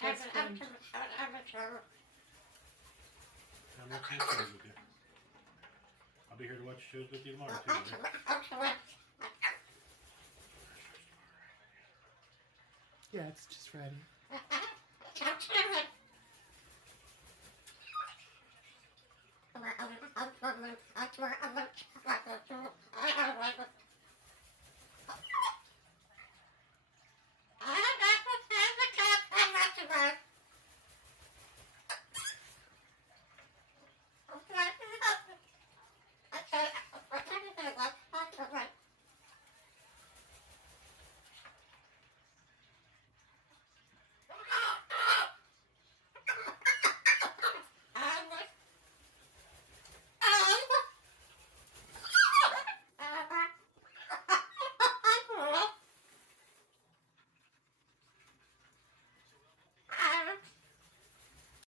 That's fun. I'm watching the shows with you. I'll be here to watch shows with you tomorrow too. Buddy. Yeah, it's just Friday.